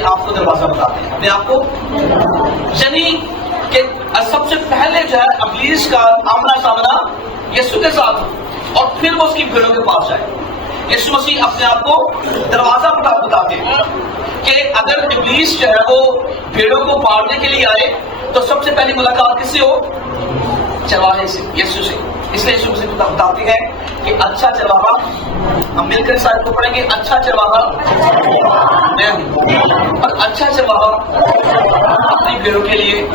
اپنے آپ کو دروازہ بتاتے ہیں، اپنے آپ کو، یعنی کہ سب سے پہلے جو ہے ابلیس کا آمنا سامنا یسوع کے ساتھ اور پھر وہ اس کی بھیڑوں کے پاس جائے۔ یسوع مسیح اپنے آپ کو دروازہ بتاتے ہیں کہ اگر ابلیس جو ہے وہ بھیڑوں کو پالنے کے لیے آئے تو سب سے پہلی ملاقات کس سے ہو؟ چرواہے سے، یسوع سے۔ اس لیے یسوع مسیح بتاتے ہیں کہ اچھا چرواہا، ہم مل کر شاید کو پڑھیں گے، اچھا چرواہا میں ہوں اور اچھا چرواہا اپنی بھیڑوں کے لیے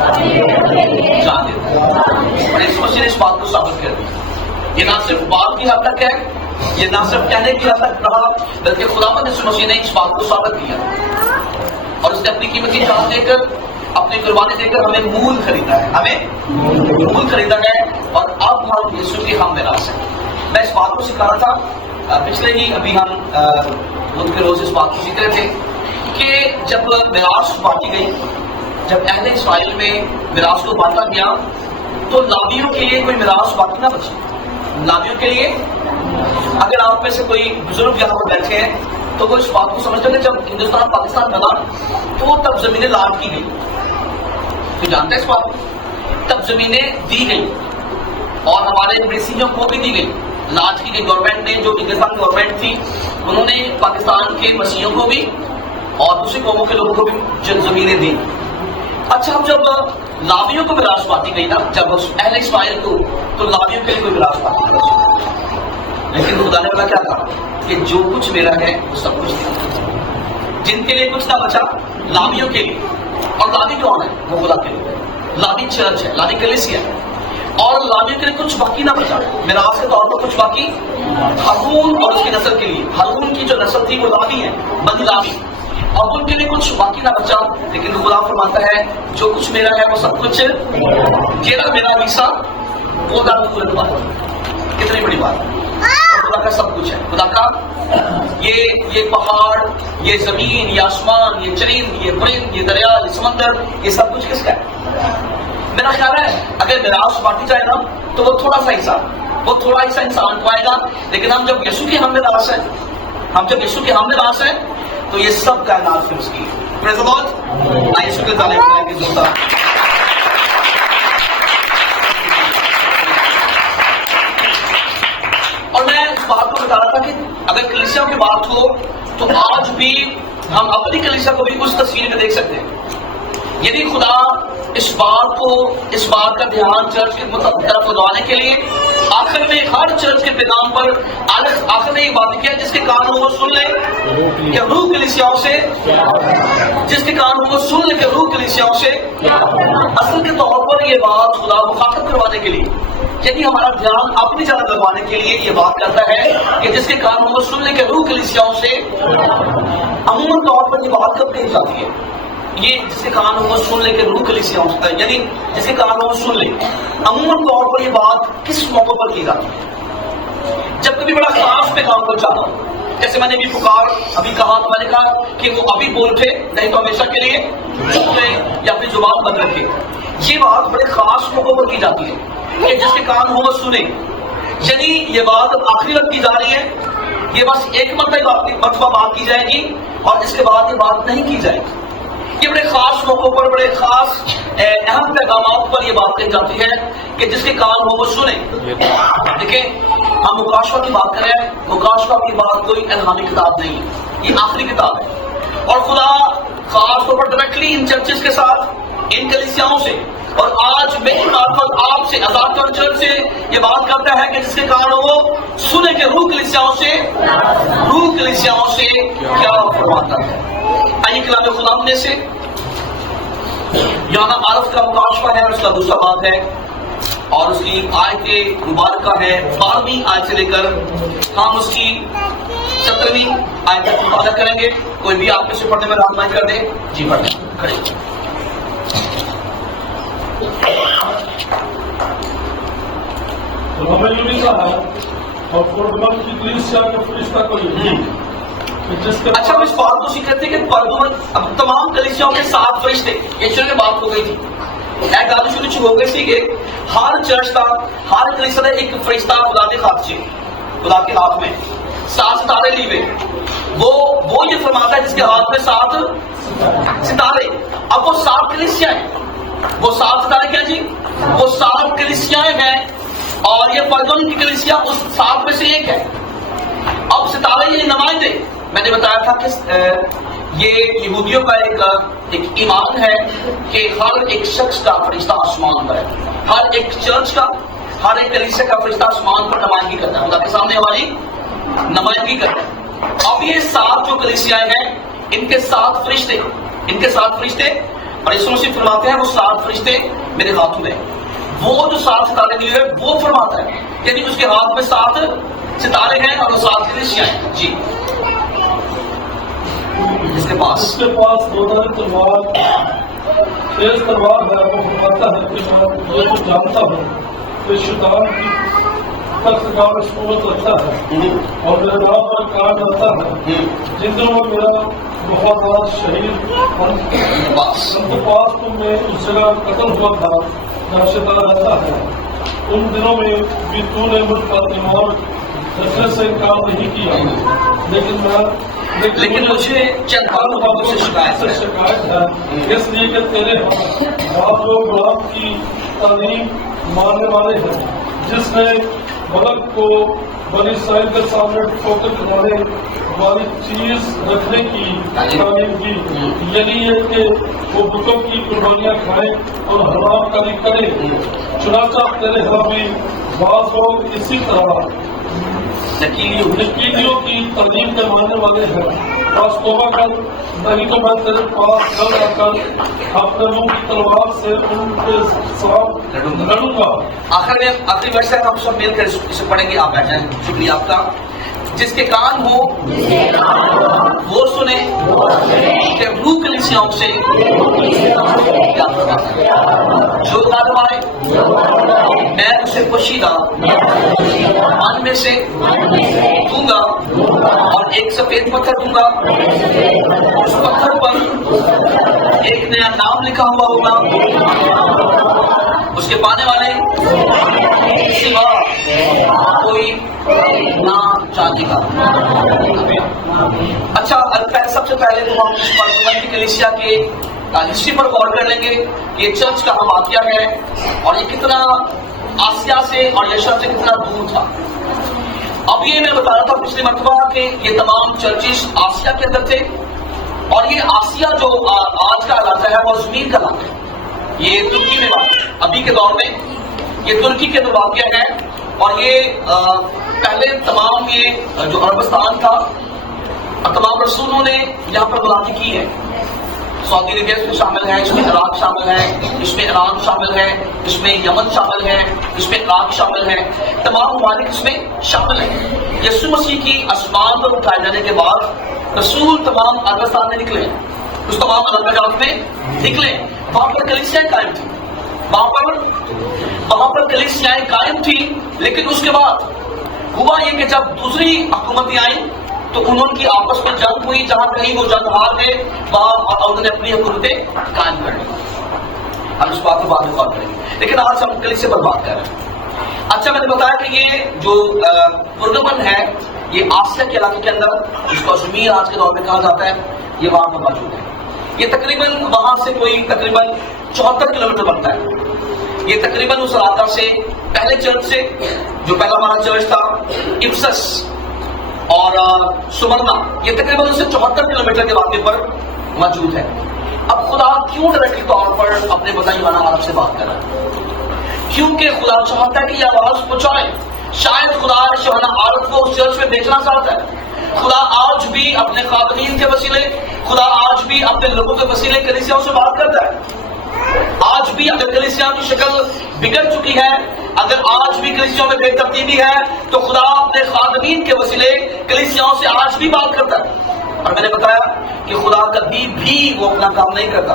جان دیتا ہے۔ اور یسوع مسیح نے اس بات کو ثابت کر دیا۔ یہ نہ صرف بات کی حد تک ہے، یہ نہ صرف کہنے کی حد تک رہا، بلکہ خداوند یسوع مسیح نے اس بات کو ثابت کیا اور اس نے اپنی قیمتی جان دے کر، اپنی قربانی دے کر ہمیں مول خریدا ہے، ہمیں مول خریدا ہے اور اب ہم یسوع کے ہم میراث ہیں۔ میں اس بات کو سکھا رہا تھا پچھلے ہی ابھی ہم بدھ کے روز اس بات کو سیکھ رہے تھے کہ جب میراث بانٹی گئی، جب اہل اسرائیل میں میراث کو بانٹا گیا تو لاویوں کے لیے کوئی میراث باقی نہ بچی۔ لاویوں کے لیے، اگر آپ میں سے کوئی بزرگ یہاں پر بیٹھے ہیں تو وہ اس بات کو سمجھتے ہیں کہ جب ہندوستان پاکستان بنا تو تب زمینیں لاٹ کی گئی، تو جانتے ہیں اس بات کو، تب زمینیں دی گئی اور ہمارے مسیحیوں کو بھی دی گئی، لاٹ کی گئی۔ گورنمنٹ نے، جو ہندوستان گورنمنٹ تھی، انہوں نے پاکستان کے مسیحیوں کو بھی اور دوسری قوموں کے لوگوں کو بھی زمینیں دی۔ اچھا، اب جب لاویوں کو میراث بانٹی گئی نا، جب اہل اسرائیل کو، تو لاویوں کے لیے کوئی میراث بانٹی گئی، لیکن خدا نے بولا کیا کہا کہ جو کچھ میرا ہے وہ سب کچھ دیا۔ جن کے لیے کچھ نہ بچا لاویوں کے لیے، اور لاوی کون ہے؟ وہ خدا کے لیے، لاوی چرچ ہے، لاوی کلیسیا ہے، اور لاویوں کے لیے کچھ باقی نہ بچا میراث کے طور پر، کچھ باقی ہارون اور اس کی نسل کے لیے۔ ہارون کی جو نسل تھی وہ لاوی ہے، بنی لاوی، اور ان کے لیے کچھ باقی نہ بچا، لیکن خدا فرماتا ہے جو کچھ میرا ہے وہ سب کچھ تیرا، میرا حصہ وہ کتنی بڑی بات ہے۔ خدا کا سب کچھ ہے، خدا کا یہ پہاڑ، یہ زمین، یہ آسمان، یہ چرند، یہ پرند، یہ دریا، یہ سمندر، یہ سب کچھ کس کا ہے؟ میرا خیال ہے اگر میراث بانٹی جائے نا تو وہ تھوڑا سا حصہ، وہ تھوڑا حصہ انسان کو آئے گا، لیکن ہم جب یسوع کے ہم میراث ہیں، ہم جب یسوع کے ہم میراث ہیں تو یہ سب کائنات پھر اس کی۔ پریز دی لارڈ، آئیے یسوع کے تعریف کریں گے زندہ۔ اور میں اس بات کو بتا رہا تھا کہ اگر کلیسیا کی بات ہو تو آج بھی ہم اپنی کلیسیا کو بھی اس تصویر میں دیکھ سکتے ہیں۔ یعنی خدا اس بات کا دھیان چرچ کی طرف لگانے کے لیے آخر میں ہر چرچ کے پیغام پر آخر میں یہ بات کیا، جس کے کان ہو وہ سن لے کہ روح کلیسیاؤں سے، جس کے کان ہو وہ سن لے کہ روح کلیسیاؤں سے۔ اصل کے طور پر یہ بات خدا مخاطب کروانے کے لیے، یعنی ہمارا دھیان اپنی جگہ لگوانے کے لیے یہ بات کرتا ہے کہ جس کے کان ہو وہ سن لے کہ روح کلیسیاؤں سے۔ عموماً طور پر یہ بات کب کہی جاتی ہے؟ یہ جس کے کان ہو وہ سن لے کہ روح کلیسیاؤں سے، یعنی جس کے کان ہو وہ سن لے۔ عموماً طور پر یہ بات کس موقع پر کی جاتی ہے؟ جب کبھی بڑا خاص پیغام پہنچانا ہو، جیسے میں نے ابھی کہا، میں نے کہا کہ وہ ابھی بول تھے، نہیں تو ہمیشہ کے لیے چپ رہے یا اپنی زبان بند رکھے۔ یہ بات بڑے خاص موقع پر کی جاتی ہے کہ جس کے کان ہو وہ سنے، یعنی یہ بات آخری وقت کی جا رہی ہے، یہ بس ایک مرتبہ بات کی جائے گی اور اس کے بعد یہ بات نہیں کی جائے گی۔ یہ بڑے خاص موقعوں پر، بڑے خاص اہم پیغامات پر یہ بات کہی جاتی ہے کہ جس کے کان ہو وہ سنیں۔ دیکھیں، ہم مکاشفہ کی بات کر رہے ہیں، مکاشفہ کی بات کوئی الہامی کتاب نہیں ہے، یہ آخری کتاب ہے، اور خدا خاص طور پر ڈائریکٹلی ان چرچز کے ساتھ، ان کلیسیاؤں سے، اور آج میری معرفت آپ سے، آزاد کر چرچ سے یہ بات کرتا ہے کہ جس کے کان ہو وہ سنے کہ روح کلیسیاؤں سے کیا فرماتا ہے۔ آئیے کلام خدا سے یوحنا معرف کا مکاشفہ ہے، اور اس کا دوسرا باب ہے، اور اس کی آیت مبارکہ ہے 12ویں آیت سے لے کر ہم اس کی 17ویں آیت تک مطالعہ کریں گے۔ کوئی بھی آپ میں سے پڑھنے میں رہنمائی کر دے؟ جی پڑھیں، کھڑے۔ اور پرگمن کی کلیسیا کا فرشتہ کو اچھا، ہم اس بات کو سیکھ رہے تھے کہ پرگمن، اب تمام کلیسیاؤں کے 7 فرشتے، یہ چلے بات ہو گئی تھی، ایک گالی شروع ہو گئی سی کہ ہر چرچ کا، ہر کلیسیا کا ایک فرشتہ خدا کے ہاتھ سے، خدا کے ہاتھ میں، 7 ستارے لیے وہ یہ فرماتا ہے جس کے ہاتھ میں 7 ستارے. اب وہ 7 کلیسیاں ہیں. وہ 7 ستارے کیا جی؟ وہ 7 کلیسیاں ہیں اور یہ پرگم کی کلیسیا اس 7 میں سے ایک ہے. اب ستارے یہ نمائندے، میں نے بتایا تھا کہ یہ یہودیوں کا ایک ایمان ہے کہ ہر ایک شخص کا فرشتہ آسمان پر ہے. ہر ایک چرچ کا، ہر ایک کلیسیا کا فرشتہ آسمان پر نمائندگی کرتا ہے، خدا کے سامنے ہماری نمائندگی کرتا ہے. اب یہ 7 جو کلیسیاں ہیں ان کے 7 فرشتے، اور یسوع مسیح فرماتے ہیں وہ 7 فرشتے میرے ہاتھوں میں. وہ جو 7 ستارے لیے وہ فرماتا ہے یعنی اس کے ہاتھ میں 7 ستارے ہیں اور وہ 7 کلیسیاں ہیں. جی اس کے پاس 2 تلوار، تیز تلوار ہے. وہ فرماتا ہے کہ میں یہ تو جانتا ہوں کہ شیطان کی تخت قوت رکھتا ہے اور میرے نام پر کام کرتا ہے. جن دنوں میں میرا بہت بڑا شہید پاس تم میں اس جگہ قتل ہوا تھا جہاں شیطان رہتا ہے، ان دنوں میں بھی تو نے مجھ پر ایمان رکھنے سے انکار نہیں کیا. لیکن مجھے چند باتوں سے شکایت ہے، اس لیے کہ تیرے بعض لوگ غلام کی تعلیم ماننے والے ہیں، جس نے ملک کو بنی اسرائیل کے سامنے ٹھوکر کھلانے والی چیز رکھنے کی تعلیم دی، یعنی یہ کہ وہ بتوں کی قربانیاں کھائیں اور حرام کاری کریں. چنانچہ تیرے یہاں بھی بعض لوگ اسی طرح نکیلیوں کی تعلیم کے ماننے والے ہیں. بس توبہ کر، نہیں تو میں تیرے پاس گھر آ کر اپنے منہ کی تلوار سے ان کے ساتھ لڑوں گا. آخری ورس ہے، ہم سب مل کر اسے پڑھیں گے. آپ بیٹھ جائیں. شکریہ آپ کا. جس کے کان ہو وہ سنے کہ روح کلیسیاؤں سے کیا فرماتا ہے. جو قدم آئے میں اسے پوشیدہ من میں سے دوں گا اور ایک سفید پتھر دوں گا. اس پتھر پر ایک نیا نام لکھا ہوا ہوگا، اس کے پانے والے سوا کوئی نہ جانے گا. اچھا، سب سے پہلے تو ہم اس پرگمن کی کلیسیا کے ہسٹری پر غور کر لیں گے. یہ چرچ کا واقعہ ہے اور یہ کتنا آسیا سے اور یشب سے کتنا دور تھا. اب یہ میں بتا رہا تھا پچھلی مرتبہ کہ یہ تمام چرچز آسیا کے اندر تھے اور یہ آسیا جو آج کا علاقہ ہے وہ زمین کا علاقہ ہے. یہ ترکی میں ابھی کے دور میں یہ ترکی کے اندر واقع ہے اور یہ پہلے تمام یہ جو عربستان تھا تمام رسولوں نے یہاں پر غلامی کی ہے. سعودی عربیہ اس میں شامل ہے، اس میں عراق شامل ہے، اس میں ایران شامل ہے، اس میں یمن شامل ہے، اس میں عراق شامل ہے. تمام ممالک اس میں شامل ہیں. یسوع مسیح کی آسمان پر اٹھائے جانے کے بعد رسول تمام عربستان میں نکلے، اس تمام علاقات میں نکلے. وہاں پر کلیسیاں قائم تھی، وہاں پر کلیسیاں قائم تھی. لیکن اس کے بعد ہوا یہ کہ جب دوسری حکومتیں آئیں تو انہوں کی آپس میں جنگ ہوئی. جہاں کہیں وہ جنگ ہار گئے وہاں انہوں نے اپنی حکومتیں قائم کر لی. ہم اس بات کو بعد میں بات کریں گے، لیکن آج ہم کلیسیا پر بات کر رہے ہیں. اچھا، میں نے بتایا کہ یہ جو پرگمن ہے یہ آسیا کے علاقے کے اندر، جس کو ازمیر آج کے دور میں کہا جاتا ہے، یہ وہاں پر موجود ہے. یہ تقریباً وہاں سے کوئی تقریباً 74 کلومیٹر بنتا ہے. یہ تقریباً اس علاقہ سے پہلے چرچ سے جو پہلا ہمارا چرچ تھا افسس اور سمرنا، یہ تقریباً اس سے 74 کلومیٹر کے واقعے پر موجود ہے. اب خدا کیوں ڈائریکٹلی طور پر اپنے بندہ یوحنا عرب سے بات کر رہا ہے؟ کیونکہ خدا چاہتا ہے کہ یہ آواز پہنچائے. شاید خدا یوحنا عرب کو اس چرچ میں بھیجنا چاہتا ہے. خدا آج بھی اپنے خادمین کے وسیلے، خدا آج بھی اپنے لوگوں کے وسیلے کلیسیاؤں سے بات کرتا ہے. آج بھی اگر کلیسیاں کی شکل بگڑ چکی ہے، اگر آج بھی کلیسیاوں میں بے ترتیبی ہے، تو خدا اپنے خادمین کے وسیلے کلیسیاؤں سے آج بھی بات کرتا ہے. اور میں نے بتایا کہ خدا کبھی بھی وہ اپنا کام نہیں کرتا،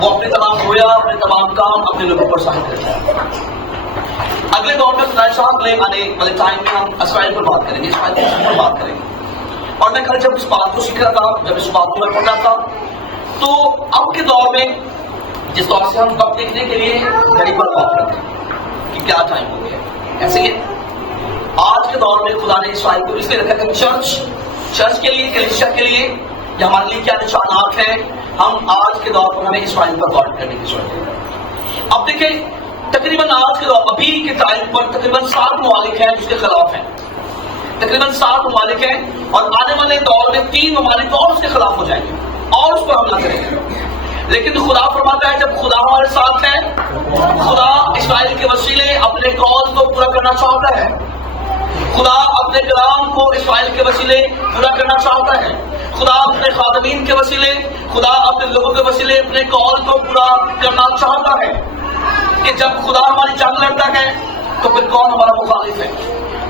وہ اپنے تمام رویا، اپنے تمام کام اپنے لوگوں پر ظاہر کرتا ہے. اگلے دور میں خدا صاحب لے آنے والے ٹائم میں ہم اسرائیل پر بات کریں گے، اسرائیل پر بات کریں گے. اور میں کل جب اس بات کو سیکھ رہا تھا، جب اس بات کو میں پڑھ رہا تھا، تو اب کے دور میں جس طور سے ہم وقت دیکھنے کے لیے گھڑی پر بات کرتے ہیں کہ کیا ٹائم ہو گیا، ایسے ہی آج کے دور میں خدا نے اسرائیل کو اس لیے رکھا کہ چرچ کے لیے، کلیسیا کے لیے یہ ہمارے لیے کیا نشانات ہیں، ہم آج کے دور پر ہمیں اسرائیل پر غور کرنے کی ضرورت ہے۔ اب دیکھیں تقریباً آج کے دور ابھی کے ٹائم پر تقریباً 7 ممالک ہیں جس کے خلاف ہیں، تقریباً 7 ممالک ہیں، اور آنے والے دور میں 3 ممالک اور اس کے خلاف ہو جائیں گے اور اس پر حملہ کریں گے۔ لیکن خدا فرماتا ہے جب خدا ہمارے ساتھ ہے، خدا اسرائیل کے وسیلے اپنے قول کو پورا کرنا چاہتا ہے، خدا اپنے کلام کو اسرائیل کے وسیلے پورا کرنا چاہتا ہے، خدا اپنے خادمین کے وسیلے، خدا اپنے لوگوں کے وسیلے اپنے قول کو پورا کرنا چاہتا ہے کہ جب خدا ہماری جنگ لڑتا ہے تو پھر کون ہمارا مخالف ہے؟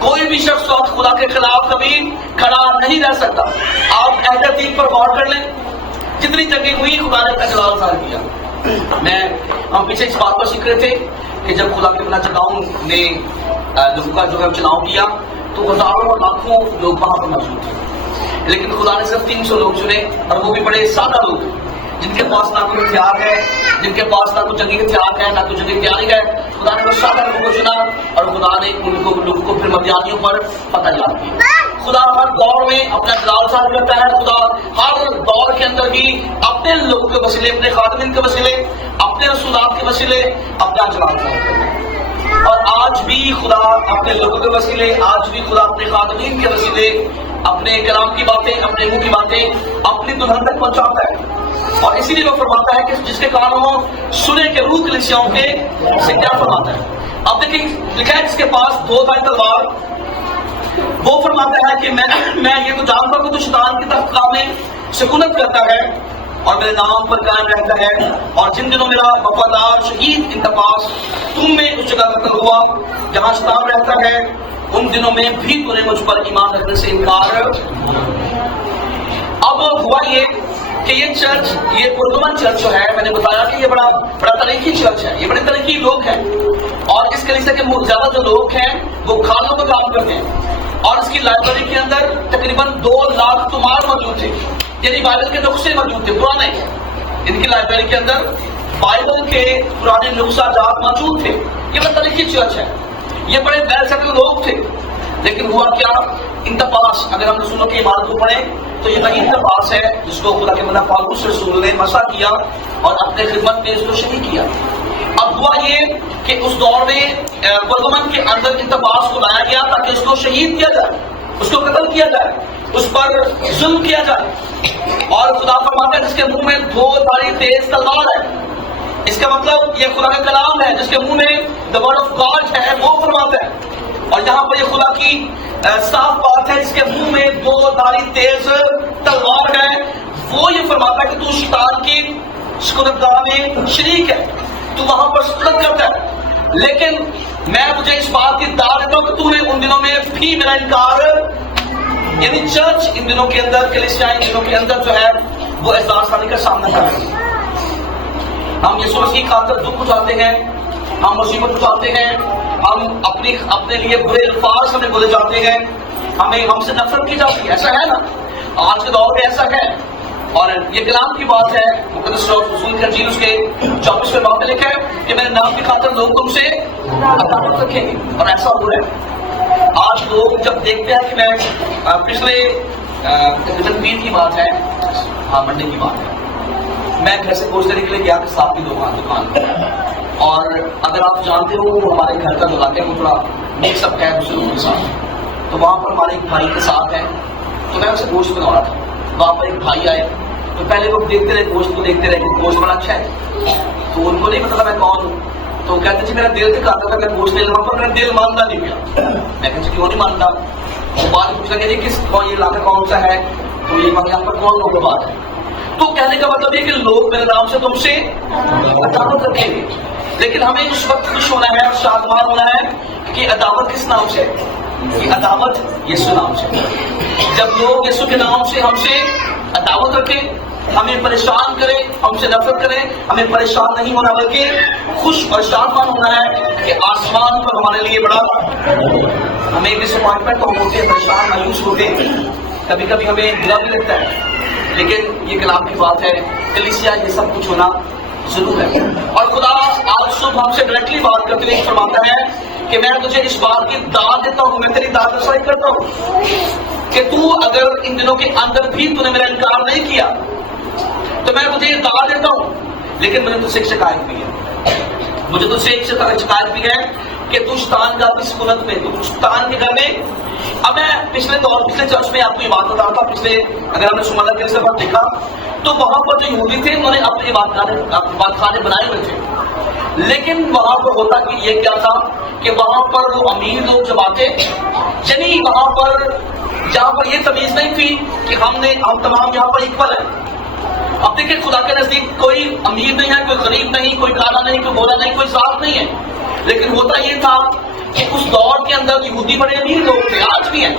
کوئی بھی شخص خدا کے خلاف کبھی کھڑا نہیں رہ سکتا۔ آپ عہد عتیق پر غور کر لیں، جتنی جنگیں ہوئی خدا نے اپنا جلال ظاہر کیا۔ ہم پیچھے اس بات پر سیکھ رہے تھے کہ جب خدا کے چٹاؤں نے لوگوں کا جو ہے چناؤ کیا تو ہزاروں اور لاکھوں لوگ وہاں پر موجود تھے، لیکن خدا نے صرف 300 لوگ چنے، اور وہ بھی بڑے سادہ لوگ جن کے پاس نہ کوئی ہتھیار ہے، جن کے پاس نہ کوئی جنگی ہتھیار ہے، نہ کوئی جنگی تیاری ہے۔ خدا نے وہ سادہ لوگوں کو چنا اور خدا نے ان کو لوگوں کو پھر مدیانیوں پر فتح یاد کی۔ خدا ہر دور میں اپنا جلال ظاہر کرتا ہے، خدا ہر دور کے اندر بھی اپنے لوگوں کے وسیلے، اپنے خادمین کے وسیلے، اپنے رسولات کے وسیلے اپنا جلال ظاہر کرتا ہے۔ اور آج بھی خدا اپنے لوگوں کے وسیلے، آج بھی خدا اپنے خادمین کے وسیلے اپنے کلام کی باتیں، اپنے منہ کی باتیں اپنی دلہن تک پہنچاتا ہے۔ اور اسی لیے وہ فرماتا ہے کہ جس کے کانوں سنے کے روح کلیسیاؤں کے سے کیا فرماتا ہے۔ اب دیکھیں لکھا ہے جس کے پاس 2 تلوار، وہ فرماتا ہے کہ میں یہ تو جانتا ہوں کہ تو شیطان کی طرف کامیں سکونت کرتا ہے اور میرے نام پر قائم رہتا ہے، اور جن دنوں میرا وفادار شہید انتفاس تم میں اس جگہ قتل ہوا جہاں شیطان رہتا ہے، ان دنوں میں بھی تو نے مجھ پر ایمان رکھنے سے انکار۔ اب ہوا یہ کہ یہ چرچ، یہ پرتگال چرچ جو ہے، میں نے بتایا کہ یہ بڑا تاریخی چرچ ہے، یہ بڑے تاریخی لوگ ہیں، اور اس کلیسیا کے زیادہ جو لوگ ہیں وہ کھالوں پہ کام کرتے ہیں، اور اس کی لائبریری کے اندر تقریباً 2 لاکھ تمار موجود تھے، یعنی بائبل کے نسخے موجود تھے پرانے، ان کی لائبریری کے اندر بائبل کے پرانے نسخہ جات موجود تھے۔ یہ بڑا تاریخی چرچ ہے، یہ بڑے ویل سیٹل لوگ تھے، لیکن ہوا کیا؟ انتفاس، اگر ہم رسولوں کی عبادت کو پڑھیں تو یہ وہی انتفاس ہے جس کو خدا کے پالوس رسول نے مسا کیا اور اپنے خدمت میں اس کو شہید کیا۔ اب ہوا یہ کہ اس دور میں پرگمن کے اندر انتفاس کو لایا گیا تاکہ اس کو شہید کیا جائے، اس کو قتل کیا جائے، اس پر ظلم کیا جائے، اور خدا فرماتا ہے جس کے منہ میں 2 دھاری تیز تلوار ہے، اس کا مطلب یہ خدا کا کلام ہے، جس کے منہ میں the word of God ہے، وہ فرماتا ہے۔ اور یہاں پر یہ خدا کی صاف بات ہے، جس کے منہ میں 2 دھاری تیز تلوار ہے، وہ یہ فرماتا ہے کہ تو شیطان کی سکونتگاہ میں شریک ہے، تو وہاں پر سکونت کرتا ہے، لیکن میں مجھے اس بات کی داد دیتا ہوں کہ تو نے ان دنوں میں بھی میرا انکار، یعنی چرچ ان دنوں کے اندر، کلیسیا ان دنوں کے اندر جو ہے وہ اعزاز ثانی کا سامنا کر رہی ہے۔ ہم یسوع مسیح کی خاطر دکھ اٹھاتے ہیں، ہم مصیبت اٹھاتے ہیں، ہم اپنے لیے برے الفاظ ہمیں بولے جاتے ہیں، ہم سے نفرت کی جاتی ہے، ایسا ہے نا، آج کے دور میں ایسا ہے۔ اور یہ کلام کی بات ہے، مقدس رسول کی انجیل اس کے 24ویں باب میں لکھا ہے کہ میرے نام کی خاطر لوگ تم سے عداوت رکھیں گے، اور ایسا ہو رہا ہے۔ آج لوگ جب دیکھتے ہیں کہ میں پچھلے پیر کی بات ہے، ہاں منڈے کی بات ہے، میں گھر سے گوشت لینے کے لیے گیا کہ صاحب کی دکان پر، اور اگر آپ جانتے ہو ہمارے گھر کا جو علاقہ ہے وہ تھوڑا مکس اپ ہے دوسرے لوگوں کے ساتھ، تو وہاں پر ہمارے ایک بھائی کے ساتھ ہے، تو میں اسے گوشت بنا رہا تھا، وہاں پر ایک بھائی آئے، تو پہلے وہ دیکھتے رہے گوشت کو دیکھتے رہے کہ گوشت بڑا اچھا ہے، تو ان کو نہیں پتا میں کون ہوں، تو کہتے جی میرا دل دکھاتا تھا میں گوشت لے لوں، پر میرا دل مانتا نہیں گیا، میں کہتے کیوں نہیں مانتا، وہ بات پوچھا کہ جی یہ علاقہ کون سا ہے، تو یہ یہاں پر کون لوگوں کی بات ہے، تو کہنے کا مطلب یہ کہ لوگ میرے نام سے تم سے عداوت رکھیں گے، لیکن ہمیں اس وقت خوش ہونا ہے اور شادمان ہونا ہے کہ عداوت کس نام سے؟ کہ عداوت یسوع نام سے۔ جب لوگ یسوع کے نام سے ہم سے عداوت رکھیں، ہمیں پریشان کریں، ہم سے نفرت کریں، ہمیں پریشان نہیں ہونا بلکہ خوش اور شادمان ہونا ہے کہ آسمان پر ہمارے لیے بڑا، ہمیں ڈس اپوائنٹمنٹ تو ہوتے ہیں، پریشان مایوس ہوتے ہیں، کبھی کبھی ہمیں برا بھی لگتا ہے، لیکن یہ کلام کی بات ہے، کلیسیا یہ سب کچھ ہونا ضرور ہے. اور خدا آج صبح ہم سے ڈائریکٹلی بات کرتے ہوئے فرماتا ہے کہ میں تجھے اس بات کی داد دیتا ہوں, میں تیری داد رسائی کرتا ہوں کہ تو اگر ان دنوں کے اندر بھی تو نے میرا انکار نہیں کیا تو میں تجھے یہ دعا دیتا ہوں, لیکن مجھے تجھ سے ایک شکایت بھی ہے, مجھے تجھ سے ایک شکایت بھی ہے کہ تو شیطان کا اس سنت میں, تو شیطان کے گھر میں. اب میں پچھلے چرچ میں آپ کو یہ بات بتا رہا تھا, پچھلے اگر ہم نے سمندر کے سفر دیکھا تو وہاں پر جو یہودی تھے انہوں نے اپنے بات خانے بنائے ہوئے تھے, لیکن وہاں پر ہوتا کہ یہ کیا تھا کہ وہاں پر وہ امیر لوگ جب آتے, یعنی وہاں پر جہاں پر یہ تمیز نہیں تھی کہ ہم تمام یہاں پر اکول ہیں. اب دیکھیں خدا کے نزدیک کوئی امیر نہیں ہے, کوئی غریب نہیں, کوئی کالا نہیں, کوئی بولا نہیں, کوئی صاف نہیں ہے, لیکن ہوتا یہ تھا کہ اس دور کے اندر یہودی بڑے امیر لوگ تھے, آج بھی ہیں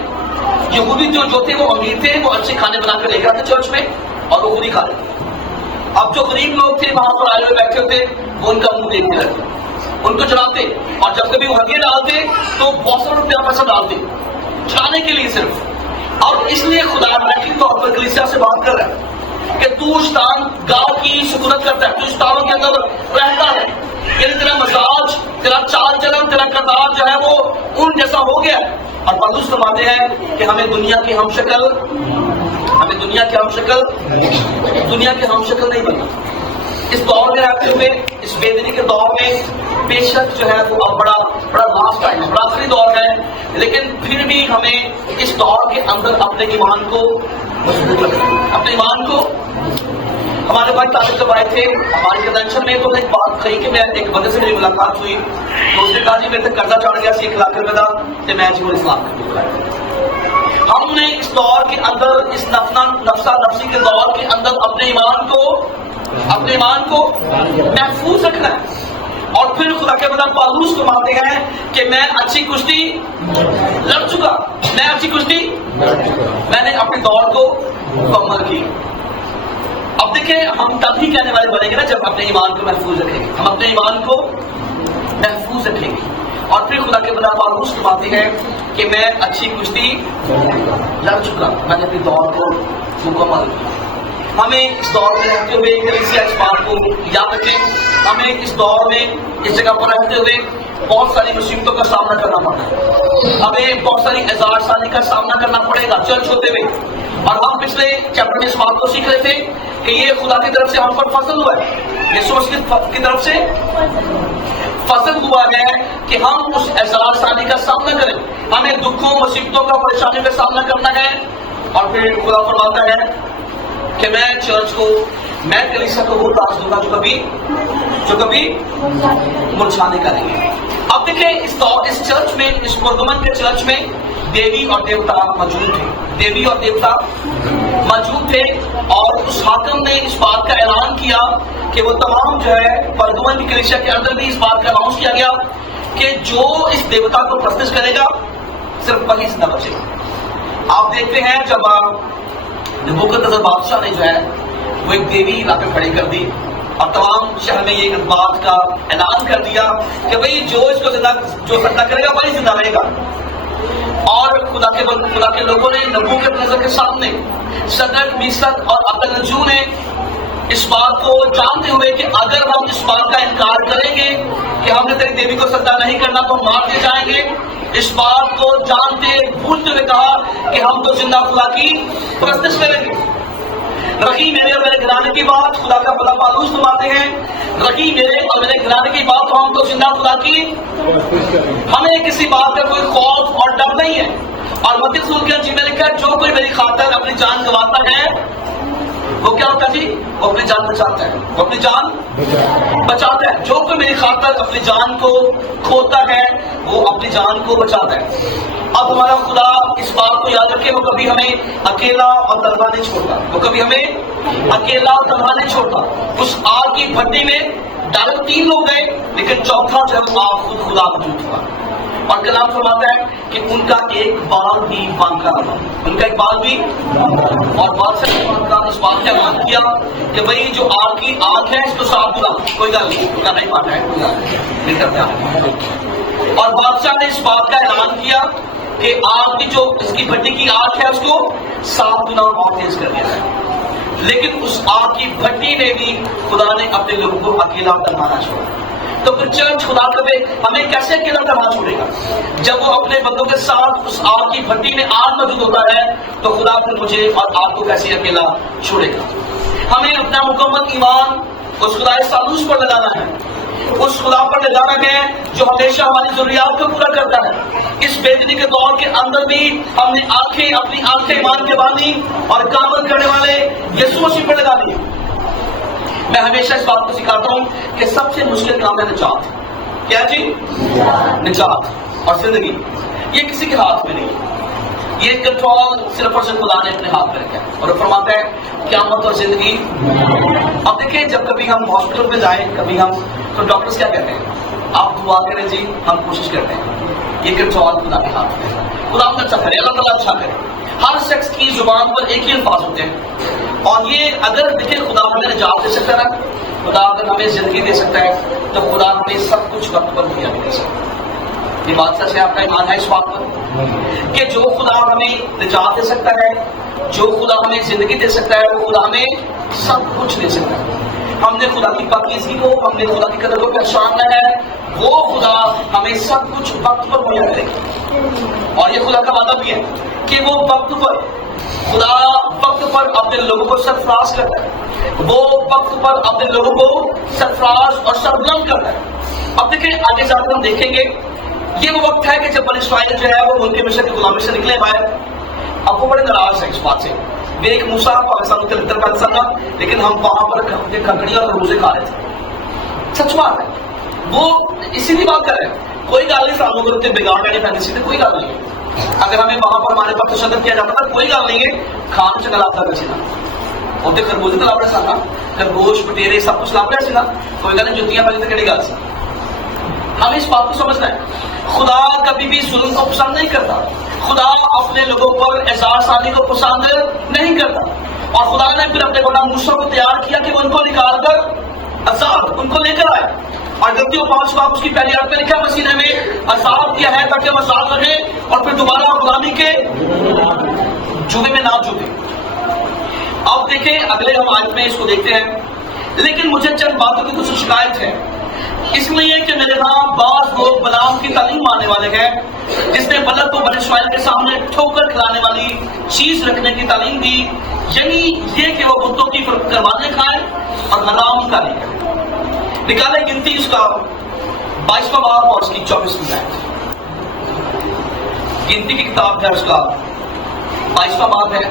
یہودی جو تھے وہ امیر تھے, وہ اچھے کھانے بنا کر لے کے آتے چرچ میں اور وہ خود ہی کھاتے. اب جو غریب لوگ تھے وہاں پر آئے ہوئے بیٹھے ہوتے, وہ ان کا منہ دیکھتے رہتے, ان کو چڑھاتے, اور جب کبھی وہ ہدیے ڈالتے تو بہت سارا روپیہ پیسہ ڈالتے چڑھانے کے لیے صرف. اور اس لیے خدا ڈائریکٹلی طور پر کلیسیا سے بات کر رہا ہے کہ تو شیطان گاؤں کی سکونت کرتا ہے, تو شیطانوں کے اندر رہتا ہے, یعنی تیرا مزاج, تیرا چال چلن, تیرا کردار جو ہے وہ ان جیسا ہو گیا. اور پالوس فرماتے ہیں کہ ہمیں دنیا کی ہم شکل نہیں بننا. اس دور میں رہتے ہوئے, اس بے دینی کے دور میں بے شک جو ہے وہ اب بڑا لاسٹ ٹائم ہے, بڑا آخری دور ہے, لیکن پھر بھی ہمیں اس دور کے اندر اپنے ایمان کو مضبوط رکھنا, اپنے ایمان کو. ہمارے بھائی طالب جب آئے تھے ہماری کنونشن میں, تو ایک بات کہی کہ میں ایک بندے سے میری ملاقات ہوئی, تو اس نے کہا جی میرے قرضہ چڑھ گیا 1 لاکھ روپے کا, کہ میں جی اسلام کا. ہم نے اس دور کے اندر, اس نفسا نفسی کے دور کے اندر اپنے ایمان کو محفوظ رکھنا ہے. اور پھر خدا کے بدل پالوس فرماتے ہیں کہ میں اچھی کشتی لڑ چکا, میں نے اپنے دور کو مکمل کی. اب دیکھیں ہم تب ہی کہنے والے بنیں گے نا جب اپنے ایمان کو محفوظ رکھیں گے, ہم اپنے ایمان کو محفوظ رکھیں گے. اور پھر خدا کے بلا پالوس فرماتے ہیں کہ میں اچھی کشتی لڑ چکا, میں نے اپنے دور کو مکمل کیا. ہمیں اس دور میں رہتے ہوئے کلیسیا اس بات کو یاد رکھیں, ہمیں اس دور میں اس جگہ پر رہتے ہوئے بہت ساری مصیبتوں کا سامنا کرنا پڑتا ہے, ہمیں بہت ساری اعزاز سانی کا سامنا کرنا پڑے گا چرچ ہوتے ہوئے. اور ہم پچھلے چیپٹر میں اس بات کو سیکھ رہے تھے کہ یہ خدا کی طرف سے ہم پر فضل ہوا ہے, یسوع مسیح کی طرف سے فضل ہوا ہے کہ ہم اس اعزاز ثانی کا سامنا کریں, ہمیں دکھوں, مصیبتوں کا, پریشانیوں کا سامنا کرنا ہے. اور پھر خدا فرماتا ہے کہ میں چرچ کو, میں کلیسیا کو وہ تاج دوں گا جو کبھی مرجھانے کا نہیں ہے. اب دیکھیں اس چرچ میں, اس پرگمن کے چرچ میں دیوی اور دیوتا موجود تھے, اور اس حاکم نے اس بات کا اعلان کیا کہ وہ تمام جو ہے پرگمن کی کلیسیا کے اندر بھی اس بات کا اناؤنس کیا گیا کہ جو اس دیوتا کو پرستش کرے گا صرف وہی زندہ بچے گا. آپ دیکھتے ہیں جب نبوکدنصر بادشاہ نے جو ہے وہ ایک دیوی لا کے کھڑی کر دی اور تمام شہر میں یہ بات کا اعلان کر دیا کہ بھئی جو اس کو سجدہ کرے گا وہی زندہ رہے گا. اور خدا کے لوگوں نے نبوکدنصر کے سامنے صدرک, میثق اور عبدالنجو نے اس بات کو جانتے ہوئے کہ اگر ہم اس بات کا انکار کریں گے کہ ہم نے تیری دیوی کو سجدہ نہیں کرنا تو مار دیے جائیں گے, اس بات کو جانتے بھولتے ہوئے کہا کہ ہم تو زندہ خدا کی پرستش کریں گے. رہی میرے اور میرے گھرانے کی بات, خدا کا بلا پالوس فرماتے ہیں, رہی میرے اور میرے گھرانے کی بات, تو ہم تو زندہ خدا کی, ہمیں کسی بات کا کوئی خوف اور ڈر نہیں ہے. اور متی رسول کے انجیل میں لکھا ہے جو کوئی میری خاطر اپنی جان گنواتا ہے وہ کیا ہوتا ہے جی, وہ اپنی جان بچاتا ہے, وہ اپنی جان بچاتا ہے. جو کوئی میری خاطر اپنی جان کو کھوتا ہے وہ اپنی جان کو بچاتا ہے. اب ہمارا خدا اس بات کو یاد رکھے, وہ کبھی ہمیں اکیلا اور تنہا نہیں چھوڑتا, وہ کبھی ہمیں اکیلا اور تنہا نہیں چھوڑتا. اس آگ کی بھٹی میں ڈالے 3 لوگ گئے, لیکن چوتھا جب آپ خود خدا موجود ہوا. اور کلام فرماتا ہے کہ ان کا ایک بال بھی بانکا رہا, ان کا ایک بال بھی, اور بادشاہ کا اس بات کا اعلان کیا کہ بھئی جو آگ کی آگ ہے اس کو صاف دھلا, کوئی گل نہیں پاتا ہے, کوئی گل نہیں کرتا. اور بادشاہ نے اس بات کا اعلان کیا کہ آگ کی جو اس کی بھٹی کی آگ ہے اس کو صاف دھلا اور تیز کر دیا ہے. لیکن اس آگ کی بھٹی میں بھی خدا نے اپنے لوگوں کو اکیلا کروانا چھوڑا. تو پھر چرچ خدا کبھی ہمیں کیسے اکیلا کرنا چھوڑے گا؟ جب وہ اپنے بندوں کے ساتھ اس آگ کی بھٹی میں آگ موجود ہوتا ہے تو خدا پھر مجھے اور آپ کو کیسے اکیلا چھوڑے گا؟ ہمیں اپنا مکمل ایمان اس خدا سالوس پر لگانا ہے، اس خدا پر لگانا ہے جو ہمیشہ ہماری ضروریات کو پورا کرتا ہے. اس بےدینی کے دور کے اندر بھی ہم نے اپنی آنکھیں ایمان کے بانی اور کامل کرنے والے یسوع مسیح پر لگا دی. میں ہمیشہ اس بات کو سکھاتا ہوں کہ سب سے مشکل کام ہے نجات. کیا جی؟ نجات اور زندگی یہ کسی کے ہاتھ میں نہیں ہے. یہ کنٹرول صرف اور صرف خدا نے اپنے ہاتھ میں رکھا ہے اور وہ فرماتا ہے قیامت اور زندگی. اب دیکھیں جب کبھی ہم ہاسپٹل میں جائیں کبھی ہم تو ڈاکٹرز کیا کہتے ہیں؟ آپ دعا کریں جی، ہم کوشش کرتے ہیں. یہ کنٹرول خدا کے ہاتھ میں ہے. خدا اچھا کرے، اللہ تعالیٰ اچھا کرے. ہر شخص کی زبان پر ایک ہی الفاظ ہوتے ہیں اور یہ اگر دیکھیں خدا ہمیں نجات دے سکتا ہے نا، خدا اگر ہمیں زندگی دے سکتا ہے تو خدا ہمیں سب کچھ وقت پر دیا بھی دے سکتا ہے. یہ بات سچ ہے، آپ کا ایمان ہے اس بات پر کہ جو خدا ہمیں نجات دے سکتا ہے، جو خدا ہمیں زندگی دے سکتا ہے، وہ خدا ہمیں سب کچھ دے سکتا ہے. ہم نے خدا کی پاکیزگی کو، ہم نے خدا کی قدر کو پہچاننا ہے. وہ خدا ہمیں سب کچھ وقت پر مہیا کرے گا اور یہ خدا کا وعدہ بھی ہے کہ وہ وقت پر، خدا وقت پر اپنے لوگوں کو سرفراز کرتا ہے. وہ وقت پر اپنے لوگوں کو سرفراز اور سربلند کرتا ہے. اب دیکھیں آگے جا کر ہم دیکھیں گے یہ وہ وقت ہے کہ جب بنی اسرائیل جو ہے وہ ملک مصر کی غلامی سے نکلے باہر. اب وہ بڑے ناراض ہیں اس بات سے. میں ایک موسیٰ پاکستان کے اتر پاکستان کا، لیکن ہم وہاں پر کھکڑیاں اور روزے کھا رہے تھے. سچ بات ہے، وہ اسی لیے بات کر رہے ہیں. کوئی گل نہیں سامنے کو بگاڑ نہیں پہنی سی، کوئی گل نہیں ہے. اگر ہمیں وہاں پر ہمارے پر تشدد کیا جاتا تھا کوئی گل نہیں ہے، کھان چکا لاتا کسی نہ ہوتے خربوزے تو لاپ رہے ساتھ نا، خربوش پٹیرے سب کچھ لاپ رہے سی نا، کوئی گل نہیں. جتیاں پہلے تو کہڑی گل سی. ہمیں اس بات کو سمجھنا ہے خدا کبھی بھی ظلم کو پسند نہیں کرتا. خدا اپنے لوگوں پر اعزاز ثانی کو پسند نہیں کرتا. اور خدا نے پھر اپنے غلام موسیٰ کو تیار کیا کہ وہ ان کو نکال کر عذاب ان کو لے کر آئے. اور جبکہ وہ 5 باب اس کی پہلی آیت میں لکھا مسیح نے ہمیں عذاب کیا ہے تاکہ ہم عذاب رہے اور پھر دوبارہ غلامی کے جوے میں نہ ڈوبے. اب دیکھیں اگلے ہم آیت میں اس کو دیکھتے ہیں. لیکن مجھے چند باتوں کی کچھ شکایت ہے، اس لیے کہ میرے ہاں بعض لوگ بلعام کی تعلیم ماننے والے ہیں جس نے بلد کو بنی اسرائیل کے سامنے ٹھوکر کھلانے والی چیز رکھنے کی تعلیم دی، یعنی یہ کہ وہ بتوں کی قربانیں کھائیں اور حرام کا لیں. نکالے گنتی اس کا 22واں باب اور اس کی 24ویں آیت. گنتی کی کتاب ہے، اس کا 22واں باب ہے.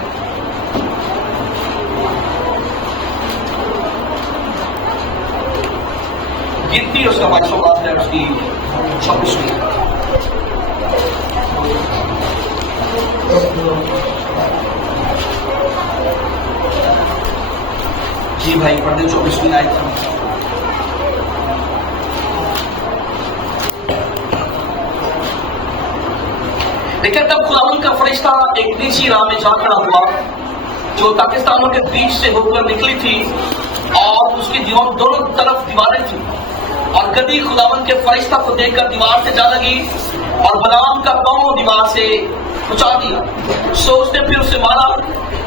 گنتی اس کا 22واں باب ہے، اس کی 24ویں. جی بھائی پڑھ دیں 24ویں آیت. لیکن تب خداوند کا فرشتہ ایک نیچی راہ میں جا کھڑا ہوا جو پاکستانوں کے بیچ سے ہو کر نکلی تھی اور اس کی دونوں طرف دیواریں تھیں. اور گدی خداوند کے فرشتہ کو دیکھ کر دیوار سے جا لگی اور بلعام کا پاؤں دیوار سے کچا دیا. سو اس نے پھر اسے مارا.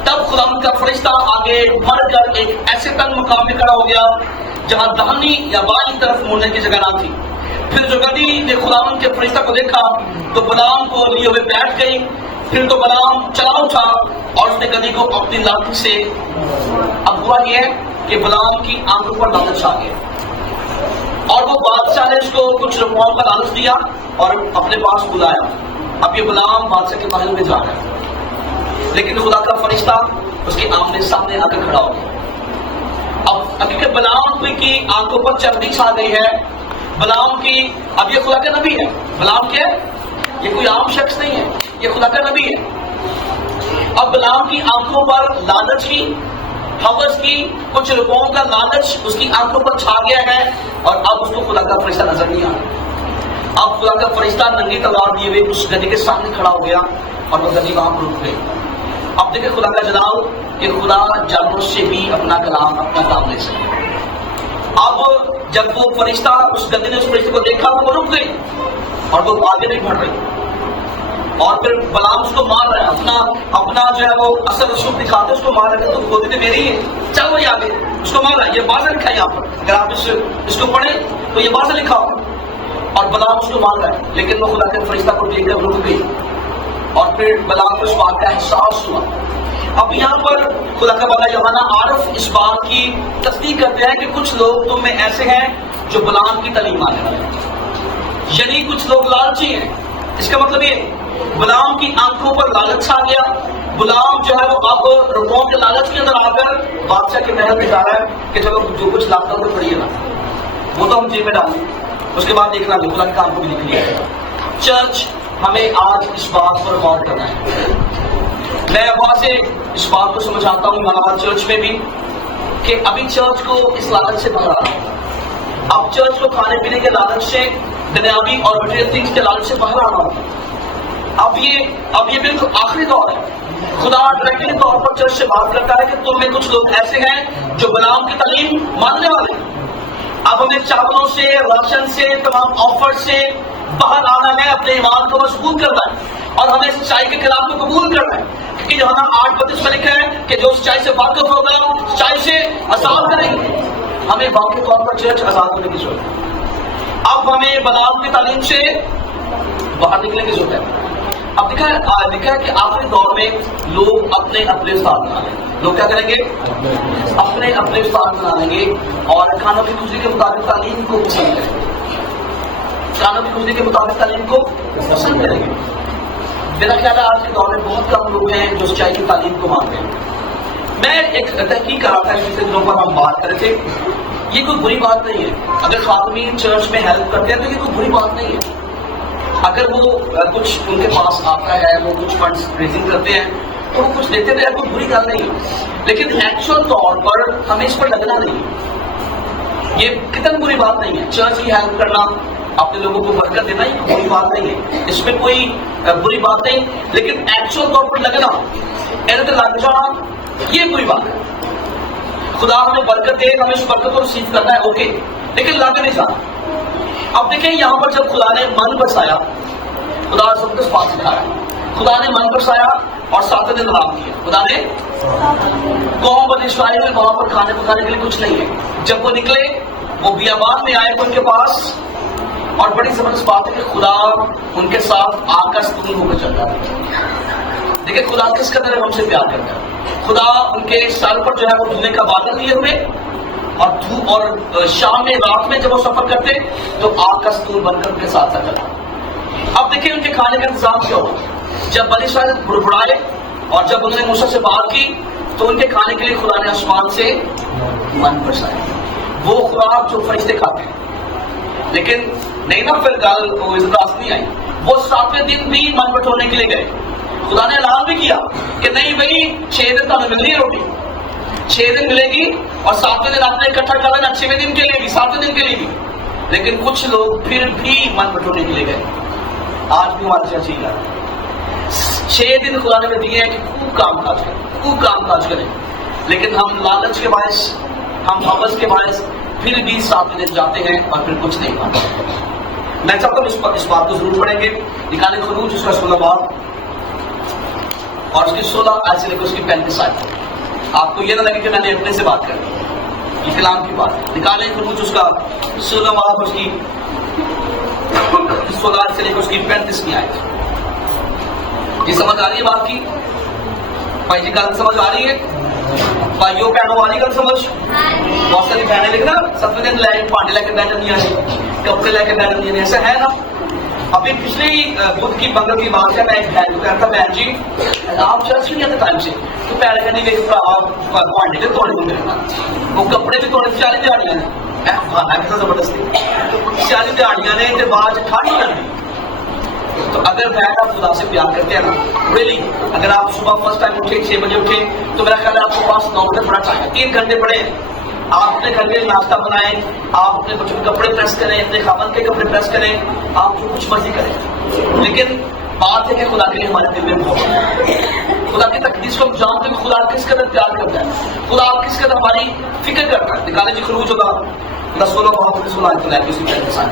تب خداوند کا فرشتہ آگے بڑھ کر ایک ایسے تنگ مقام میں کھڑا ہو گیا جہاں دہنی یا بائیں طرف مڑنے کی جگہ نہ تھی. پھر جو گدی نے خداوند کے فرشتہ کو دیکھا تو بلعام کو لیے ہوئے بیٹھ گئی. پھر تو بلعام چلا اٹھا اور اس نے گدی کو اپنی لاٹھی سے. اب ہوا یہ ہے کہ بلعام کی آنکھوں پر لالچ آ گیا اور وہ بادشاہ نے اس کو کچھ روپیوں کا لالچ دیا اور اپنے پاس بلایا. اب یہ بلعام بادشاہ کے محل میں جا رہا ہے، لیکن خدا کا فرشتہ اس کے آمنے سامنے آ کر کھڑا ہو گیا. اب کیونکہ بلعام کی آنکھوں پر چربی چھا گئی ہے، بلعام کی، اب یہ خدا کا نبی ہے. بلعام کیا ہے؟ یہ کوئی عام شخص نہیں ہے، یہ خدا کا نبی ہے. اب بلعام کی آنکھوں پر لالچ کی، حوث کی، کچھ روپوں کا لالچ اس کی آنکھوں پر چھا گیا ہے اور اب اس کو خدا کا فرشتہ نظر نہیں آ رہا. اب خدا کا فرشتہ ننگی تلوار لیے ہوئے اس گدی کے سامنے کھڑا ہو گیا اور وہ گدی وہاں پر رک گئی. اب دیکھیں خدا کا جلال کہ خدا جانوروں سے بھی اپنا کلام، اپنا کام لے سکے. اب جب وہ فرشتہ اس گدی نے اس فرشتے کو دیکھا تو وہ رک گئی اور وہ آگے نہیں بڑھ رہی. اور پھر بلام اس کو مار رہا ہے، اپنا جو ہے وہ اثر رسوخ دکھاتے اس کو مار رہا ہے، تو گودی تو میری ہے، چل وہ آگے اس کو مار رہا ہے. یہ واضح لکھا ہے یہاں پر، اگر آپ اس کو پڑھیں تو یہ واضح لکھا ہو. اور بلام اس کو مار رہا ہے، لیکن وہ خدا کے فرشتہ کو دیکھ کر رک گئی اور پھر بلام کو اس بات کا احساس ہوا. اب یہاں پر خدا کا بندہ یوحنا عارف اس بات کی تصدیق کرتے ہیں کہ کچھ لوگ تم میں ایسے ہیں جو بلام کی تعلیم ماننے والے ہیں، یعنی کچھ لوگ لالچی ہیں. اس کا مطلب یہ بلام کی آنکھوں پر لالچ چھا گیا. بلام جو ہے وہ اب روپوں کے لالچ کے اندر آ کر بادشاہ کے محل میں جا رہا ہے کہ چلو جو کچھ لاتا ہو تو پڑھیے نا، وہ تو ہم جیب میں ڈالیں، اس کے بعد دیکھنا خدا کے کام کو بھی نکلی ہے. چرچ ہمیں آج اس بات پر غور کرنا ہے. میں وہاں سے اس بات کو سمجھاتا ہوں ہمارا چرچ میں بھی کہ ابھی چرچ کو اس لالچ سے باہر آنا ہے. اب چرچ کو کھانے پینے کے لالچ سے، دنیاوی اور مٹیریل تھنگس کے لالچ سے باہر آنا ہوگا. اب یہ بالکل آخری دور ہے. خدا ڈائریکٹلی طور پر چرچ سے بات کرتا ہے کہ تم میں کچھ لوگ ایسے ہیں جو بلام کی تعلیم ماننے والے ہیں. اب ہمیں چاولوں سے، راشن سے، تمام آفر سے باہر آنا ہے، اپنے ایمان کو مضبوط کرنا ہے اور ہمیں سچائی کے کلام کو قبول کرنا ہے. کہ یوحنا 8:32 میں لکھا ہے کہ جو سچائی سے واقف ہوگا سچائی سے آزاد کریں گے. ہمیں واقعی طور پر چرچ آزاد ہونے کی ضرورت ہے. اب ہمیں بلام کی تعلیم سے باہر نکلنے کی ضرورت ہے. اب لکھا ہے کہ آخری دور میں لوگ اپنے استاد بنا لیں گے. لوگ کیا کریں گے؟ اپنے استاد بنا لیں گے اور کھانوں کی گزری کے مطابق تعلیم کو پسند کریں گے. کھانوں کی گزری کے مطابق تعلیم کو پسند کریں گے. میرا خیال ہے آج کے دور میں بہت کم لوگ ہیں جو سچائی کی تعلیم کو مانتے ہیں. میں ایک تحقیق کر رہا تھا پچھلے دنوں پر ہم بات کر رہے تھے. یہ کوئی بری بات نہیں ہے اگر خاتمین چرچ میں ہیلپ کرتے ہیں، تو یہ کوئی بری بات نہیں ہے. اگر وہ کچھ ان کے پاس آتا ہے، وہ کچھ فنڈس ریزنگ کرتے ہیں تو وہ کچھ دیتے ہیں، کوئی بری گل نہیں ہے. لیکن ایکچوئل طور پر ہمیں اس پر لگنا نہیں ہے. یہ کتنی بری بات نہیں ہے. چرچ کی ہیلپ کرنا، اپنے لوگوں کو برکت دینا، یہ بری بات نہیں ہے، اس میں کوئی بری بات نہیں. لیکن ایکچوئل طور پر لگنا، ادھر لگ جانا، یہ بری بات ہے. خدا ہمیں برکت دے، ہمیں اس برکت کو ریسیو کرنا ہے، اوکے، لیکن لگ نہیں جانا. اب دیکھیں یہاں پر جب خدا نے من بسایا، خدا سب کو بات سکھایا. خدا نے من بسایا اور 7 دن آرام کیا. خدا نے قوم بنی اسرائیل میں وہاں پر کھانے پکانے کے لیے کچھ نہیں ہے. جب وہ نکلے، وہ بیابان میں آئے ان کے پاس، اور بڑی زبردست بات ہے کہ خدا ان کے ساتھ آگ کا ستون ہو کر چل رہا ہے. دیکھیں خدا کس قدر ہم سے پیار کرتا ہے. خدا ان کے سر پر جو ہے وہ دھونے کا بادل لیے ہوئے، اور دھوپ اور شام میں رات میں جب وہ سفر کرتے تو آگ کا ستون بن کر ان کے ساتھ چلتا. اب دیکھیں ان کے کھانے کا انتظام کیا ہوا. جب بنی اسرائیل بڑبڑائے اور جب انہوں نے موسیٰ سے بات کی تو ان کے کھانے کے لیے خدا نے آسمان سے من برسایا. وہ خوراک جو فرشتے کھاتے ہیں. لیکن نہیں نا پھر گل وہ عزت نہیں آئی. وہ 7ویں دن بھی من بٹورنے کے لیے گئے. خدا نے اعلان بھی کیا کہ نہیں بھائی 6 دن تمہیں مل رہی ہے روٹی، 6 دن ملے گی اور 7ویں دن آپ نے اکٹھا کر لینا، 6ویں دن کے لیے بھی 7ویں دن کے لیے بھی. لیکن کچھ لوگ پھر بھی من بٹورنے کے لیے گئے. آج بھی ہمارے ساتھ چاہیے 6 دن خدا نے دیے ہیں کہ خوب کام کاج کریں، خوب کام کاج کریں. لیکن ہم لالچ کے باعث، ہم حوث کے باعث پھر بھی 7ویں دن جاتے ہیں اور پھر کچھ نہیں پاتے. میں چاہتا ہوں اس بات کو ضرور پڑھیں گے. نکالے خروج اس کا 16 باب اور اس کی 16 آیت سے لے کر اس کی 35 آیت. آپ کو یہ نہ لگے کہ میں نے اپنے سے بات کر یہ کلام کی بات. نکالیں خروج اس کا 16 باب، اس کی 16 آیت سے لے کر اس کی 35 آیت. یہ سمجھ آ رہی ہے بات کی؟ بھائی جی گل سمجھ آ رہی ہے؟ بھائیوں بہنوں والی گل سمجھ؟ بہت ساری بہنیں لکھنا 7ویں دن لے پانڈے لے کے بیٹھ جاتی ہیں، کپڑے لے کے بیٹھ جاتی ہیں. ایسا ہے نا؟ ابھی پچھلی بدھ کی بنگل کی بات ہے. میں ایک بہن کو کہتا تھا بہن جی آپ چرچ نہیں آتے ٹائم سے تو پہلے کہنے کے پانڈے کے توڑے ہوں گے، وہ کپڑے بھی توڑے 40 دیہڑیاں نے. کتنا زبردستی 40 دیہڑیاں نے تو بعد ٹھنڈ ہو جاتی. تو اگر بہن آپ خدا سے پیار کرتے ہیں نا ریلی، اگر آپ صبح فرسٹ ٹائم اٹھے 6 بجے اٹھے تو میرا خیال ہے آپ کے پاس 9 بجے بڑا ٹائم ہے، 3 گھنٹے پڑے. آپ اپنے گھر کے ناشتہ بنائیں، آپ اپنے بچوں کے کپڑے پریس کریں، اپنے خاوند کے کپڑے پریس کریں، آپ جو کچھ مرضی کریں. لیکن بات ہے کہ خدا کے لیے ہمارے دل میں محبت ہے. خدا کی تقدیس کو ہم جانتے ہیں خدا کس قدر پیار کرتا ہے، خدا کس قدر ہماری فکر کرتا ہے. نکالے جی خروج ہوگا 16 باب 16 آیت لے کے اسی طرح کے ساتھ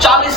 40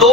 2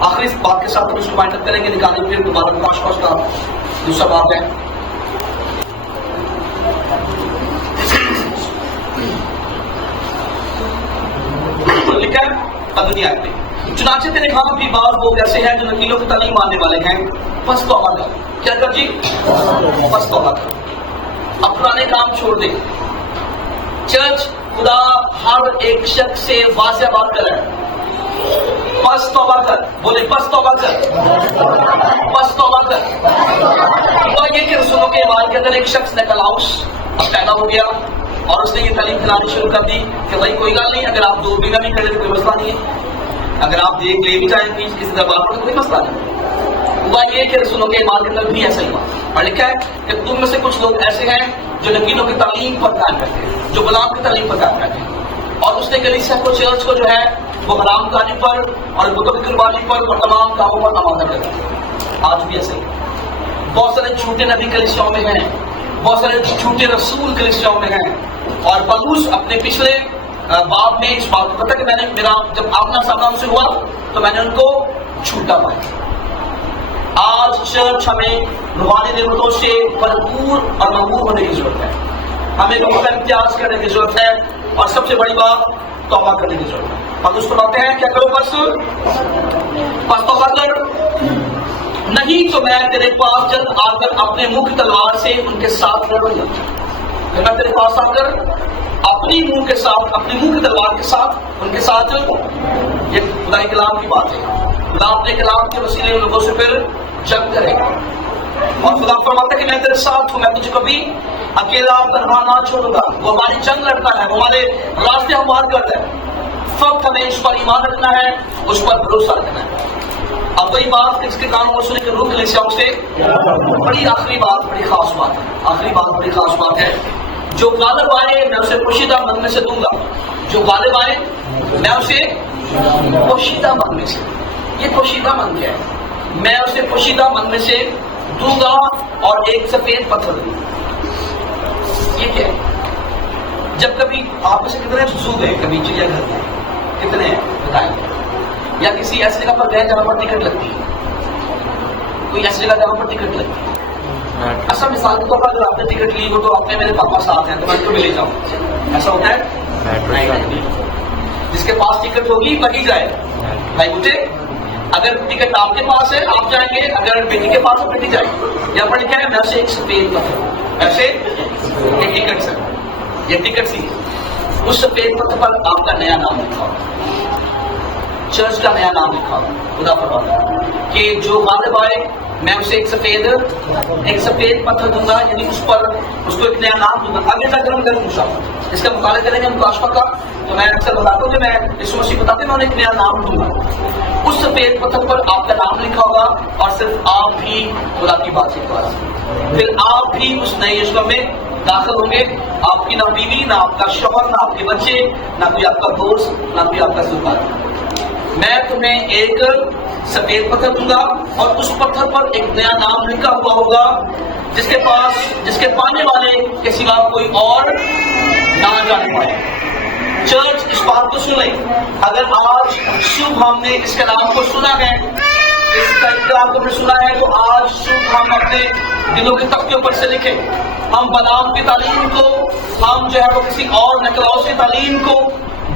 آخری بات کے ساتھ ہم اس کو وائنڈ اپ کریں گے، نکالیں پھر دوبارہ پرکاش کا دوسرا بات ہے. لکھا ہے دنیا میں چنانچہ تیرے ہاں بھی بعض لوگ ایسے ہیں جو نکیلوں کی تعلیم ماننے والے ہیں، بس توبہ کر. کیا کر جی؟ بس توبہ کر، اب پرانے کام چھوڑ دے. چرچ خدا ہر ایک شخص سے واضح بات کر رہا ہے، بس توبہ کر. بولے بس توبہ کر، بس توبہ کر. تو یہ کہ رسولوں کے بعد کے اندر ایک شخص نکلاؤس اب پیدا ہو گیا اور اس نے یہ تعلیم کھلانی شروع کر دی کہ بھائی کوئی گل نہیں، اگر آپ 2 بیگھہ بھی کھڑے تو کوئی مسئلہ نہیں ہے، اگر آپ دیکھ لے بھی جائیں گے اس دربار پر تو کوئی مسئلہ نہیں. ہوا یہ کہ رسولوں کے ایمان کے اندر بھی ایسا ہی ہوا اور لکھا ہے کہ تم میں سے کچھ لوگ ایسے ہیں جو نکیلوں کی تعلیم پر قائم کرتے ہیں، جو غلام کی تعلیم پر قائم کرتے ہیں، اور اس نے کلیسیا کو چرچ کو جو ہے وہ حرام کاری پر اور بتوں کی قربانی پر اور تمام کاموں پر آمادہ کر دیا. آج بھی ایسے ہی بہت سارے جھوٹے نبی کلیسیاؤں میں ہیں، بہت سارے جھوٹے رسول کلیسیاؤں میں ہیں. اور پولس اپنے پچھلے باب میں اس بات کو پتا کہ میں نے میرا جب آمنا سامنا ان سے ہوا تو میں نے ان کو جھوٹا پایا. آج چرچ ہمیں روحانی نعمتوں سے بھرپور اور مغرور ہونے کی ضرورت ہے. ہمیں لوگوں کا امتیاز کرنے کی ضرورت ہے اور سب سے بڑی بات توبہ کرنے کی ضرورت ہے. پولس فرماتے ہیں کیا کرو بس توبہ کر، نہیں تو میں تیرے پاس جلد آ کر اپنے منہ کی تلوار سے ان کے ساتھ لڑوں گا. میں تیرے پاس آ کر اپنی منہ کے ساتھ، اپنی منہ کی تلوار کے ساتھ ان کے ساتھ. یہ خدا کے کلام کی بات ہے. خدا اپنے کلام کے وسیلے ان لوگوں سے پھر جنگ کرے گا اور خدا فرماتا ہے کہ میں تیرے ساتھ ہوں، میں تجھے کبھی اکیلا تنہا نہ چھوڑوں گا. وہ ہماری جنگ لڑتا ہے، وہ ہمارے راستے ہموار کرتا ہے. فقط ہمیں اس پر ایمان رکھنا ہے، اس پر بھروسہ رکھنا ہے. اب وہی بات اس کے کام کو سنے کے روح کلیسیاؤں سے بڑی آخری بات، بڑی خاص بات ہے. آخری بات بڑی خاص بات ہے. جو غالب آئے میں اسے پوشیدہ من میں سے دوں گا. جو غالب آئے میں اسے پوشیدہ من میں سے. یہ پوشیدہ من کیا ہے؟ میں اسے پوشیدہ من میں سے دوں گا اور ایک سفید پتھر دوں گا. یہ کیا ہے؟ جب کبھی آپ میں سے کتنے زو گئے کبھی چڑیا گھر میں؟ کتنے ہیں بتائیں؟ یا کسی ایسی جگہ پر گئے جہاں پر ٹکٹ لگتی ہے؟ کوئی ایسی جگہ جہاں پر ٹکٹ لگتی ہے؟ ایسا مثال کے طور پر اگر آپ نے ٹکٹ لی ہو تو آپ نے میرے پاپا ساتھ ہیں تو میں ان کو بھی لے جاؤں، ایسا ہوتا ہے؟ جس کے پاس ٹکٹ ہوگی وہی جائے. بھائی مجھے اگر ٹکٹ آپ کے پاس ہے آپ جائیں گے، اگر بیٹی کے پاس ہے بیٹی جائے گی. یا پر لکھا ہے میں سے ایک سفید پتھر، ایسے یہ ٹکٹ سے یہ ٹکٹ سی اس سفید پتھر پر آپ کا نیا نام لکھا ہوگا، چرچ کا نیا نام لکھا ہوگا. خدا فرماتا ہے کہ جو غالب آئے میں اسے ایک سفید پتھر دوں گا، یعنی اس پر اس کو ایک نیا نام دوں گا. آگے جا کر ہم کریں گے اس کا مطالعہ کریں گے مکاشفہ کا. تو میں اکثر بتاتا ہوں کہ میں اس مسیح بتاتے میں انہیں ایک نیا نام دوں گا. اس سفید پتھر پر آپ کا نام لکھا ہوگا اور صرف آپ ہی خدا کی بات چیت پاس. پھر آپ ہی اس نئے یشوع میں داخل ہوں گے. آپ کی نہ بیوی، نہ آپ کا شوہر، نہ آپ کے بچے، نہ کوئی آپ کا دوست، نہ کوئی آپ کا سلطان. میں تمہیں ایک سفید پتھر دوں گا اور اس پتھر پر ایک نیا نام لکھا ہوا ہوگا جس کے پانے والے کے سوا کوئی اور نہ جانے پائے. چرچ اس بات کو سن لیں، اگر آج صبح ہم نے اس کلام کو سنا ہے، اس کا کلام کو سنا ہے تو آج صبح ہم اپنے دلوں کے تختوں پر سے لکھیں. ہم بلام کی تعلیم کو، ہم جو ہے وہ کسی اور نکلاؤ کی تعلیم کو،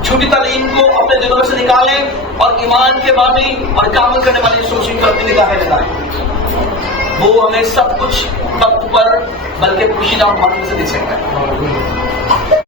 جھوٹی تعلیم کو اپنے دلوں میں سے نکالیں اور ایمان کے بانی اور کامل کرنے والی سوچی پر اپنی نگاہیں لگائیں. وہ ہمیں سب کچھ تخت پر بلکہ پوشیدہ محل سے دے سکتا ہے.